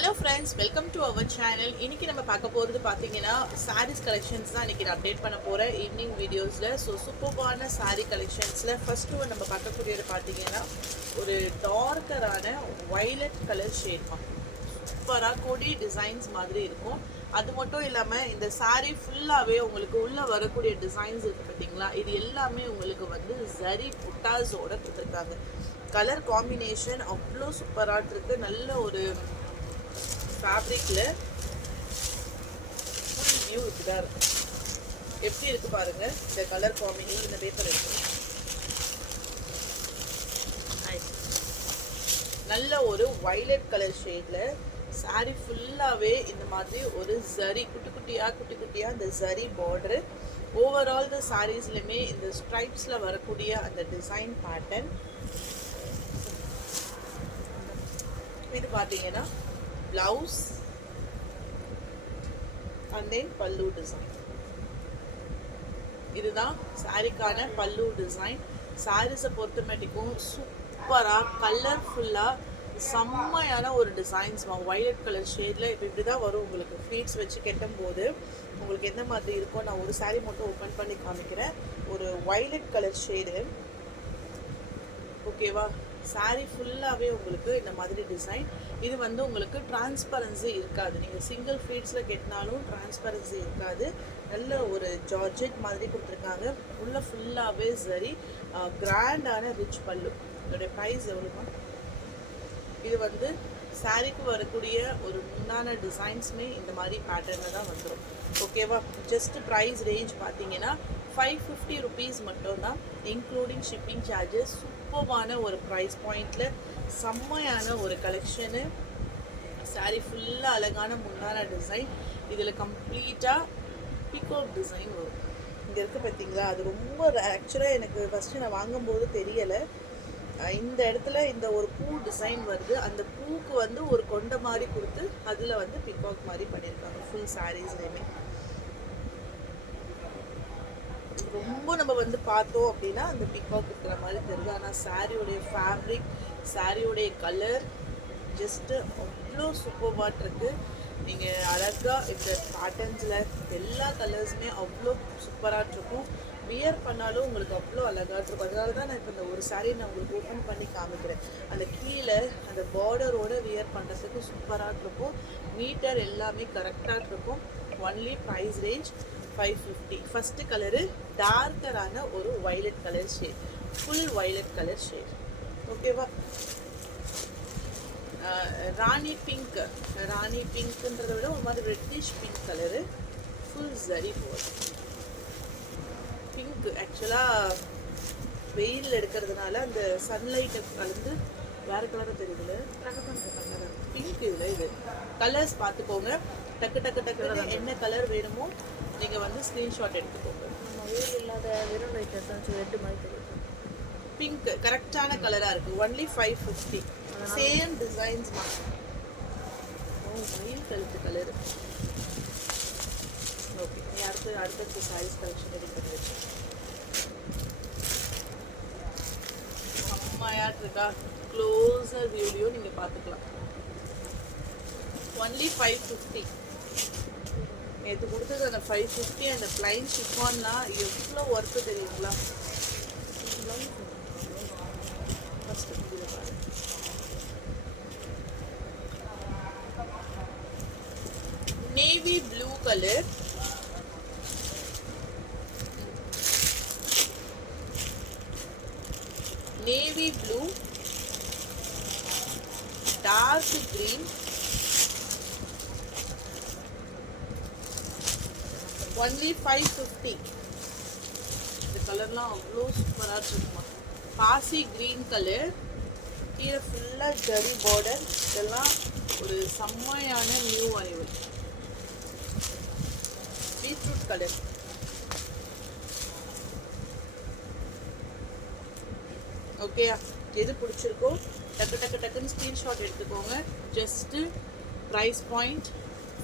Hello friends, welcome to our channel. இன்னைக்கு நம்ம பார்க்க போறது பாத்தீங்கன்னா sarees collections தான் இன்னைக்கு நான் அப்டேட் பண்ண போறேன் ஈவினிங் வீடியோஸ்ல. ஸோ சூப்பர்பான saree collectionsல ஃபர்ஸ்ட் ஒன் நம்ம பார்க்கக்கூடியது பாத்தீங்கன்னா ஒரு டார்க்கரான violet கலர் ஷேட் தான். சூப்பரா கொடி டிசைன்ஸ் மாதிரி இருக்கும். அது மட்டும் இல்லாம இந்த saree ஃபுல்லாவே உங்களுக்கு உள்ள வரக்கூடிய டிசைன்ஸ் இருக்கு பாத்தீங்களா, இது எல்லாமே உங்களுக்கு வந்து ஜரி புட்டாஸோட கொடுத்துருக்காங்க. கலர் காம்பினேஷன் அவ்வளோ சூப்பராக இருக்கு. நல்ல ஒரு ஃபேப்ரிக்ல ஃபுல் வியூ இப்படிதான் இருக்கு. எப்படி இருக்கு பாருங்க இந்த கலர் காம்பினேஷன். இந்த பேப்பர் இருக்கு, நல்ல ஒரு வயலட் கலர் ஷேட்ல சாரி ஃபுல்லாவே இந்த மாதிரி ஒரு ஜரி குட்டி குட்டியா இந்த ஜரி பார்டர். ஓவரால் த சாரீஸ்லையுமே இந்த ஸ்ட்ரைப்ஸ்ல வரக்கூடிய அந்த டிசைன் பேட்டர்ன். இது பார்த்தீங்கன்னா பிளவுஸ் அண்ட் தென் பல்லு டிசைன். இதுதான் சாரிக்கான பல்லு டிசைன். சாரீஸை பொறுத்த மட்டும் சூப்பராக கலர்ஃபுல்லாக செம்மையான ஒரு டிசைன்ஸ். வயலட் கலர் ஷேடில் இப்போ இப்படி தான் வரும். உங்களுக்கு ஃபீட்ஸ் வச்சு கெட்டும் போது உங்களுக்கு எந்த மாதிரி இருக்கும், நான் ஒரு சாரீ மட்டும் ஓப்பன் பண்ணி காமிக்கிறேன். ஒரு வயலட் கலர் ஷேடு, ஓகேவா? சாரீ ஃபுல்லாகவே உங்களுக்கு இந்த மாதிரி டிசைன். இது வந்து உங்களுக்கு டிரான்ஸ்பரன்சி இருக்காது. நீங்கள் சிங்கிள் ஃபீட்ஸில் கெட்டினாலும் டிரான்ஸ்பரன்சி இருக்காது. நல்ல ஒரு ஜார்ஜெட் மாதிரி கொடுத்துருக்காங்க. உள்ள ஃபுல்லாகவே சரி கிராண்டான ரிச் பல்லு. இதோடைய ப்ரைஸ் எவ்வளோமா? இது வந்து சாரீக்கு வரக்கூடிய ஒரு முன்னான டிசைன்ஸுமே இந்த மாதிரி பேட்டர்னில் தான் வந்துடும், ஓகேவா? ஜஸ்ட் ப்ரைஸ் ரேஞ்ச் பார்த்தீங்கன்னா 550 ருபீஸ் மட்டும்தான், இன்க்ளூடிங் ஷிப்பிங் சார்ஜஸ். சூப்பரான ஒரு ப்ரைஸ் பாயிண்டில் செம்மையான ஒரு கலெக்ஷனு. சாரீ ஃபுல்லாக அழகான முன்னான டிசைன். இதில் கம்ப்ளீட்டாக பீகாக் டிசைன் வரும். இங்கே இருக்குது பார்த்தீங்களா, அது ரொம்ப ஆக்சுவலாக எனக்கு ஃபஸ்ட்டு நான் வாங்கும்போது தெரியலை. இந்த இடத்துல இந்த ஒரு பூ டிசைன் வருது. அந்த பூவுக்கு வந்து ஒரு கொண்டை மாதிரி கொடுத்து அதில் வந்து பீகாக் மாதிரி பண்ணியிருக்காங்க ஃபுல் சாரீஸ்லேயுமே. ரொம்ப நம்ம வந்து பார்த்தோம் அப்படின்னா அந்த பீகாக் இருக்கிற மாதிரி தெரியுது. ஆனால் சாரியோடைய ஃபேப்ரிக், சாரியோடைய கலர் ஜஸ்ட்டு அவ்வளோ சூப்பர்பாக இருக்குது. நீங்கள் அழகாக இந்த பேட்டர்ன்ஸில் எல்லா கலர்ஸுமே அவ்வளோ சூப்பராக இருக்கும். வியர் பண்ணாலும் உங்களுக்கு அவ்வளோ அழகாக இருக்கும். அதனால தான் நான் இப்போ இந்த ஒரு சாரீ நான் உங்களுக்கு ஓப்பன் பண்ணி காமிக்கிறேன். அந்த கீழே அந்த பார்டரோடு வியர் பண்ணுறதுக்கு சூப்பராக இருக்கும். மீட்டர் எல்லாமே கரெக்டாக இருக்கும். Only price range 550. First colour டார்க்கரான ஒரு violet colour shade, full violet colour shade, ஓகேவா? ராணி பிங்க், ராணி பிங்க்ன்றதை விட ஒரு மாதிரி reddish pink colour, full zari border. Pink ஆக்சுவலாக வெயில் எடுக்கிறதுனால அந்த சன்லைட்டை கலந்து வேறு கலராக தெரியுதுல, பிங்க். இதில் இது கலர்ஸ் பார்த்துக்கோங்க. டக்கு என்ன கலர் வேணுமோ நீங்கள் வந்து ஸ்க்ரீன்ஷாட் எடுத்துக்கோங்க. வெயில் இல்லாத வெறும் லைட்டாக தான் ரெட்டு மாதிரி தெரியும். பிங்க் கரெக்டான கலராக இருக்குது. ஒன்லி 550. சேம் டிசைன்ஸ் தான். மயில் கழுத்து கலரு. ஓகே, நீ அடுத்த சாரீஸ் கலெக்ஷன் ரெடி பண்ணி வச்சு செம்மையாக இருக்கா. க்ளோஸர் வீடியோ நீங்கள் பார்த்துக்கலாம். ஒன்லி 550. நேற்று கொடுத்தது அந்த 550 அந்த பிளைன் ஷிஃபான்னா எவ்வளோ ஒர்க்கு தெரியுங்களா? Navy blue colour, navy blue, dark green, only 550. இந்த கலர்லாம் அவ்வளோ சூப்பராக இருக்குமா. பாசி க்ரீன் கலர், கீழே ஃபுல்லாக ஜரி பார்டர். இதெல்லாம் ஒரு செம்மையான நியூ அரைவல். பீட்ரூட் கலர், ஓகேயா? எது பிடிச்சிருக்கோ டக்குன்னு ஸ்க்ரீன்ஷாட் எடுத்துக்கோங்க. Just price point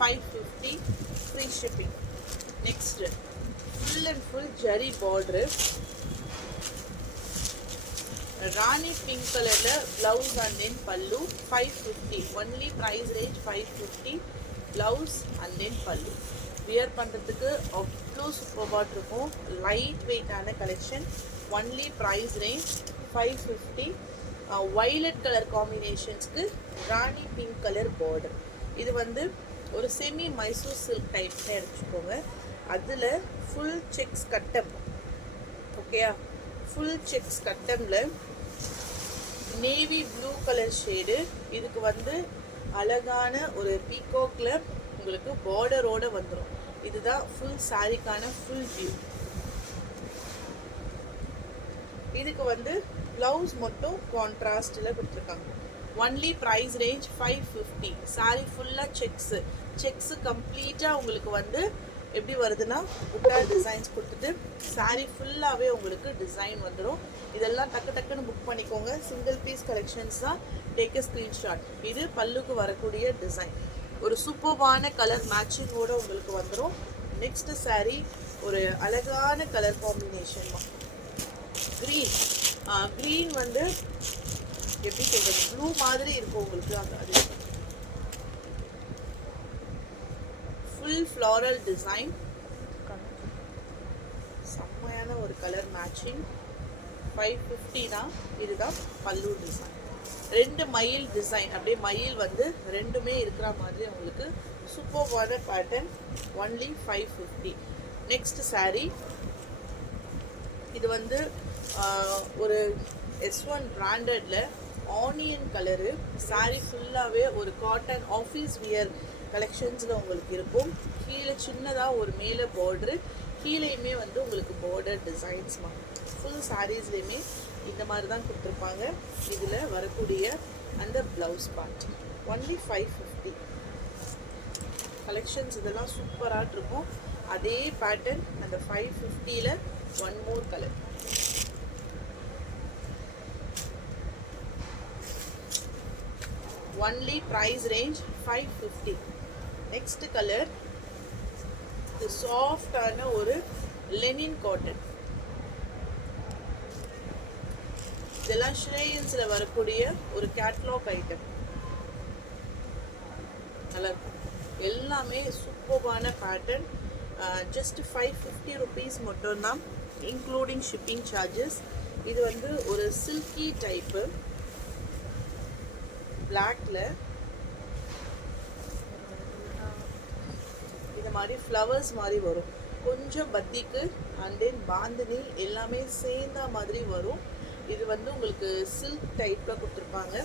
550, free shipping. Next full and full zari border. Rani pink கலரில் blouse and then pallu 550. Only price range 550. Blouse and then pallu. Wear பண்ணுறதுக்கு அவ்வளோ சூப்பர்பாக இருக்கும். லைட் வெயிட்டான collection. Only price range 550. Violet colour காம்பினேஷன்ஸ்க்கு ராணி பிங்க் கலர் பார்டர். இது வந்து ஒரு செமி மைசூர் சில்க் டைப்னு எடுத்துக்கோங்க. அதில் ஃபுல் செக்ஸ் கட்டம். ஓகேயா, ஃபுல் செக்ஸ் கட்டமில் நேவி ப்ளூ கலர் ஷேடு. இதுக்கு வந்து அழகான ஒரு பீகாக்ல உங்களுக்கு பார்டரோட வந்துடும். இதுதான் ஃபுல் சாரிக்கான ஃபுல் வியூ. இதுக்கு வந்து ப்ளவுஸ் மட்டும் கான்ட்ராஸ்டில் கொடுத்துருக்காங்க. Only price range 550. சாரி ஃபுல்லாக செக்ஸு கம்ப்ளீட்டாக உங்களுக்கு வந்து எப்படி வருதுன்னா புட்டா டிசைன்ஸ் கொடுத்துட்டு சாரி ஃபுல்லாகவே உங்களுக்கு டிசைன் வந்துடும். இதெல்லாம் டக்குன்னு புக் பண்ணிக்கோங்க. சிங்கிள் பீஸ் கலெக்ஷன்ஸ் தான். Take a screenshot. இது பல்லுக்கு வரக்கூடிய டிசைன். ஒரு சூப்பர்வான கலர் மேட்சிங்கோட உங்களுக்கு வந்துடும். நெக்ஸ்ட் சாரி ஒரு அழகான கலர் காம்பினேஷன் தான். க்ரீன் வந்து எப்படி சொல்கிறது, ப்ளூ மாதிரி இருக்கும் உங்களுக்கு. அது ஃபுல் ஃப்ளாரல் டிசைன். செம்மையான ஒரு கலர் மேட்சிங். 550 தான். இதுதான் பல்லு டிசைன். 2 மயில் டிசைன். அப்படியே மயில் வந்து ரெண்டுமே இருக்கிற மாதிரி உங்களுக்கு சூப்பர்வான பேட்டர்ன். ஒன்லி 550. நெக்ஸ்ட் சாரீ இது வந்து ஒரு S1 பிராண்டடில் ஆனியன் கலரு. சாரீ ஃபுல்லாகவே ஒரு காட்டன் ஆஃபீஸ் வியர் கலெக்ஷன்ஸில் உங்களுக்கு இருக்கும். கீழே சின்னதாக ஒரு மேலே பார்டரு, கீழேயுமே வந்து உங்களுக்கு பார்டர் டிசைன்ஸ் ஃபுல் சாரீஸ்லேயுமே இந்த மாதிரி தான் கொடுத்துருப்பாங்க. இதில் வரக்கூடிய அந்த ப்ளவுஸ் பார்ட். ஒன்லி 550. கலெக்ஷன்ஸ் இதெல்லாம் சூப்பராக இருக்கும். அதே பேட்டர்ன் அந்த 550ல் one more colour. Only price range 550. Next colour இது சாஃப்டான ஒரு லெனின் காட்டன். இதெல்லாம் ஷ்ரேயன்ஸில் வரக்கூடிய ஒரு கேட்லாக் ஐட்டம். நல்லா இருக்கும். எல்லாமே சூப்பர்வான பேட்டர்ன். ஜஸ்ட் 550 ருபீஸ் மட்டும்தான், இன்க்ளூடிங் ஷிப்பிங் சார்ஜஸ். இது வந்து ஒரு சில்கி டைப்பு பிளாக்ல இந்த மாதிரி ஃப்ளவர்ஸ் மாதிரி வரும். கொஞ்சம் பத்திக்கு அண்ட் தென் பாந்தினி எல்லாமே சேர்ந்த மாதிரி வரும். இது வந்து உங்களுக்கு சில்க் டைப்பில் கொடுத்துருப்பாங்க.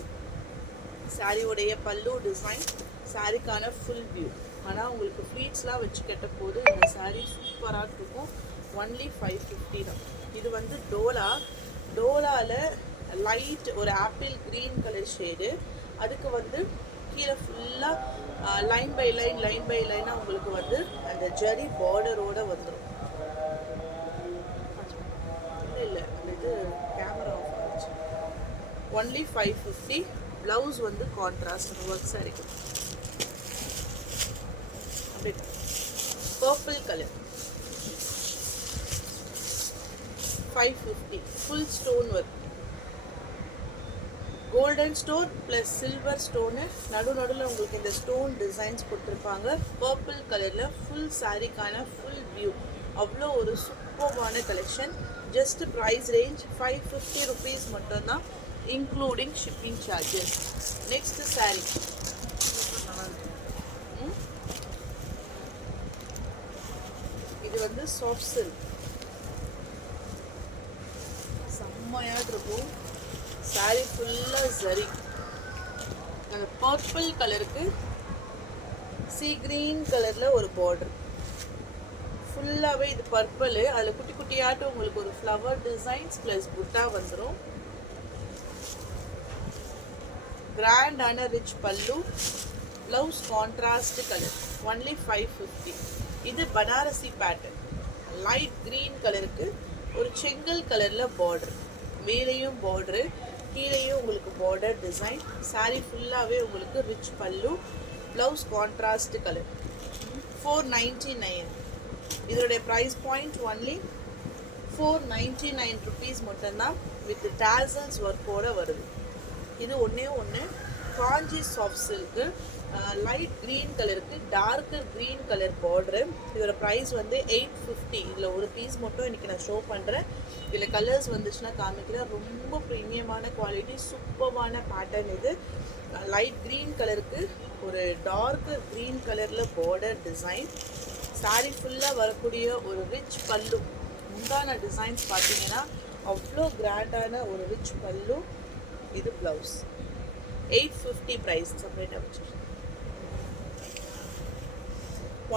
சாரியோடைய பல்லு டிசைன், சாரிக்கான ஃபுல் வியூ. ஆனால் உங்களுக்கு ஃப்ளீட்ஸ்லாம் வச்சு கட்ட போது இந்த சாரீ சூப்பராக இருக்கும். ஒன்லி 550 தான். இது வந்து டோலாவில் லைட் ஒரு ஆப்பிள் க்ரீன் கலர் ஷேடு. அதுக்கு வந்து கீழே ஃபுல்லாக லைன் பை லைனாக உங்களுக்கு வந்து அந்த ஜரி பார்டரோடு வந்துடும். இல்லை அந்த இது கேமரா ஆஃப் ஆகிடுச்சு. ஒன்லி 550. ப்ளவுஸ் வந்து கான்ட்ராஸ்ட் ஒர்க் சாரிக்கு. அப்படி purple colour 550. Full stone work. Golden stone plus silver stone. நடுவில் உங்களுக்கு இந்த ஸ்டோன் டிசைன்ஸ் கொடுத்துருப்பாங்க. பர்பிள் கலரில் ஃபுல் சாரிக்கான ஃபுல் வியூ. அவ்வளோ ஒரு சூப்பர்வான collection. Just price range 550 rupees மட்டும்தான், including shipping charges. Next sari இது வந்து சாஃப்ட் சில்க். செம்மையாக இருக்கும். சாரீ ஃபுல்லாக சரி. அந்த பர்பிள் கலருக்கு சீ கிரீன் கலரில் ஒரு பார்டர். ஃபுல்லாகவே இது பர்பிள். அதில் குட்டி குட்டியாட்டும் உங்களுக்கு ஒரு ஃப்ளவர் டிசைன்ஸ் ப்ளஸ் புட்டா வந்துடும். கிராண்டான ரிச் பல்லு. Blouse contrast colour. ஒன்லி 550. இது பனாரசி பேட்டர்ன். லைட் க்ரீன் கலருக்கு ஒரு செங்கல் கலரில் பார்டர். மேலேயும் பார்டரு, கீழேயும் உங்களுக்கு பார்டர் டிசைன். சாரீ ஃபுல்லாகவே உங்களுக்கு ரிச் பல்லு. Blouse contrast colour. 499. இதோடைய ப்ரைஸ் பாயிண்ட் ஒன்லி 499 ருபீஸ் மட்டும்தான். வித் டாசல்ஸ் ஒர்க்கோட வருது. இது ஒன்றே ஒன்று காஞ்சி சாஃப்ட் சில்க்கு லைட் க்ரீன் கலருக்கு டார்க்கர் க்ரீன் கலர் பார்டரு. இதோட ப்ரைஸ் வந்து 850. இதில் ஒரு பீஸ் மட்டும் இன்றைக்கி நான் ஷோ பண்ணுறேன். இதில் கலர்ஸ் வந்துச்சுன்னா காமிக்கிறேன். ரொம்ப ப்ரீமியமான குவாலிட்டி, சூப்பர்வான பேட்டர்ன் இது. லைட் க்ரீன் கலருக்கு ஒரு டார்க்கர் க்ரீன் கலரில் பார்டர் டிசைன். சாரீ ஃபுல்லாக வரக்கூடிய ஒரு ரிச் பல்லு. முந்தான டிசைன்ஸ் பார்த்தீங்கன்னா அவ்வளோ கிராண்டான ஒரு ரிச் பல்லு. இது ப்ளவுஸ். 850 ப்ரைஸ் செப்பரேட்டாக வச்சு.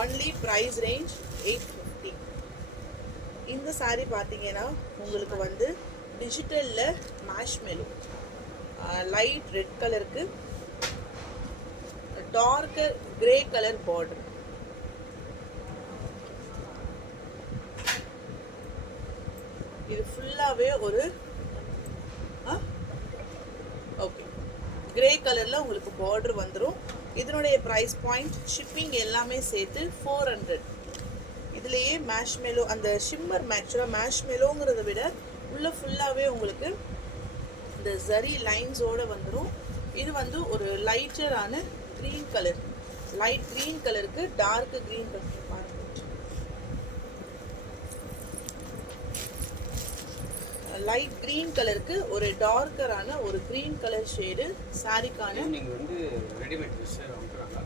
Only price range 850. இந்த சாரீ பார்த்தீங்கன்னா உங்களுக்கு வந்து டிஜிட்டலில் மேஷ்மெலோ லைட் ரெட் கலருக்கு டார்க்கர் கிரே கலர் பார்டர். இது ஃபுல்லாகவே ஒரு ஓகே கிரே கலரில் உங்களுக்கு பார்டர் வந்துடும். இதனுடைய ப்ரைஸ் பாயிண்ட் ஷிப்பிங் எல்லாமே சேர்த்து 400. இதுலேயே மேஷ்மெலோ அந்த ஷிம்மர் ஆக்சுவலாக மேஷ்மெலோங்கிறத விட உள்ள ஃபுல்லாகவே உங்களுக்கு இந்த ஜரி லைன்ஸோடு வந்துடும். இது வந்து ஒரு லைட்டரான க்ரீன் கலர், லைட் க்ரீன் கலருக்கு டார்க் க்ரீன் கலர் பாருங்க. லைட் க்ரீன் கலருக்கு ஒரு டார்க்கரான ஒரு க்ரீன் கலர் ஷேடு சாரிக்கான. நீங்க வந்து ரெடிமேட் ட்ரெஸ் வாங்குறாங்க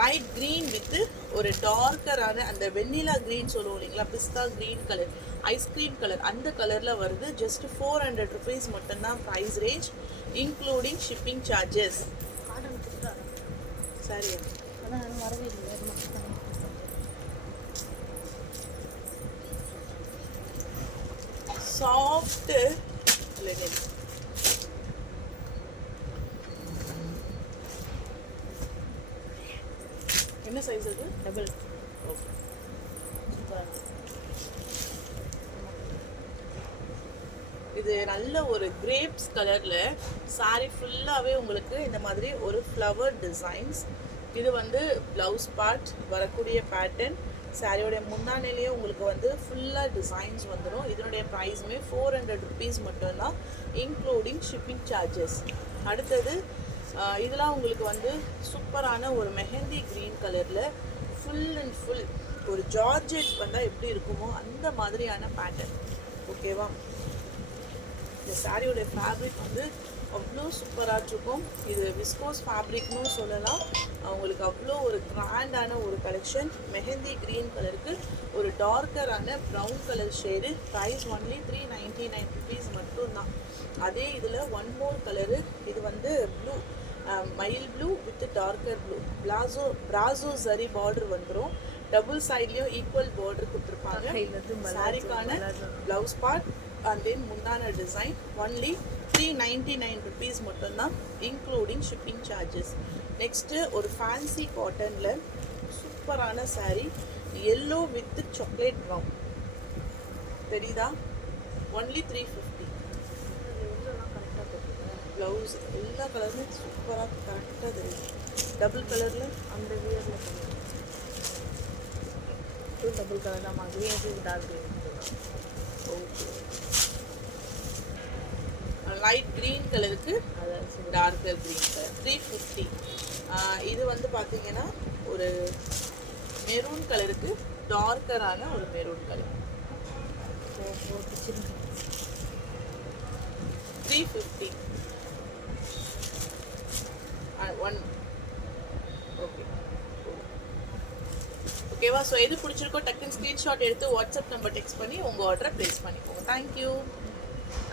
லைட் க்ரீன் வித் ஒரு டார்க்கரான அந்த வெண்ணிலா க்ரீன் சொல்லுவோம் இல்லைங்களா, பிஸ்தா க்ரீன் கலர், ஐஸ்கிரீம் கலர், அந்த கலரில் வருது. ஜஸ்ட் 400 ருபீஸ் மட்டும்தான் price range, including shipping charges. சரி சாஃப்ட் லெனின். என்ன சைஸ் அது? டபுள். ஓகே இது நல்ல ஒரு கிரேப்ஸ் கலரில் சாரீ ஃபுல்லாகவே உங்களுக்கு இந்த மாதிரி ஒரு ஃப்ளவர் டிசைன்ஸ். இது வந்து ப்ளவுஸ் பார்ட் வரக்கூடிய பேட்டர்ன். சாரியோடைய முன்னாடிலேயே உங்களுக்கு வந்து ஃபுல்லாக டிசைன்ஸ் வந்துடும். இதனுடைய ப்ரைஸுமே 400 ருபீஸ் மட்டும்தான், இன்க்ளூடிங் ஷிப்பிங் சார்ஜஸ். அடுத்தது இதெல்லாம் உங்களுக்கு வந்து சூப்பரான ஒரு மெஹந்தி க்ரீன் கலரில் ஃபுல் அண்ட் ஃபுல் ஒரு ஜார்ஜெட் வந்தால் எப்படி இருக்குமோ அந்த மாதிரியான பேட்டர்ன். ஓகேவா? இந்த சாரியோடைய ஃபேப்ரிக் வந்து அவ்வளோ சூப்பராக இருக்கும். இது விஸ்கோஸ் ஃபேப்ரிக்னு சொல்லலாம். அவங்களுக்கு அவ்வளோ ஒரு கிராண்டான ஒரு கலெக்ஷன். மெஹந்தி க்ரீன் கலருக்கு ஒரு டார்க்கரான brown colour shade. Price only 399 rupees மட்டும்தான். அதே இதில் ஒன் மோர் கலரு. இது வந்து ப்ளூ, மயில் ப்ளூ வித் டார்க்கர் ப்ளூ. பிராசோ சரி பார்டர் வந்துடும். டபுள் சைட்லேயும் ஈக்குவல் பார்டர் கொடுத்துருப்பாங்க. சாரிக்கான ப்ளவுஸ் பார்ட் அண்ட் தென் முந்தான டிசைன். ஒன்லி 399 ருபீஸ் மட்டும்தான், இன்க்ளூடிங் ஷிப்பிங் சார்ஜஸ். நெக்ஸ்ட்டு ஒரு ஃபேன்சி காட்டனில் சூப்பரான sari, yellow with chocolate brown. தெரியுதா? ஒன்லி 350. ப்ளவுஸ் எல்லா கலருமே சூப்பராக கரெக்டாக தெரியுது. டபுள் கலரில் அந்த வியரில் டபுள் கலர் தான் green dark green. Okay light green கலருக்கு டார்க்கர் க்ரீன் கலர் 350. இது வந்து பார்த்தீங்கன்னா ஒரு மெரூன் கலருக்கு டார்க்கரான ஒரு மெரூன் கலர் 350. ஒன் ஓகே ஓகேவா? ஸோ எது பிடிச்சிருக்கோ டக்குன்னு ஸ்க்ரீன்ஷாட் எடுத்து வாட்ஸ்அப் நம்பர் டெக்ஸ்ட் பண்ணி உங்கள் ஆர்டரை ப்ளேஸ் பண்ணிக்கோங்க. தேங்க்யூ.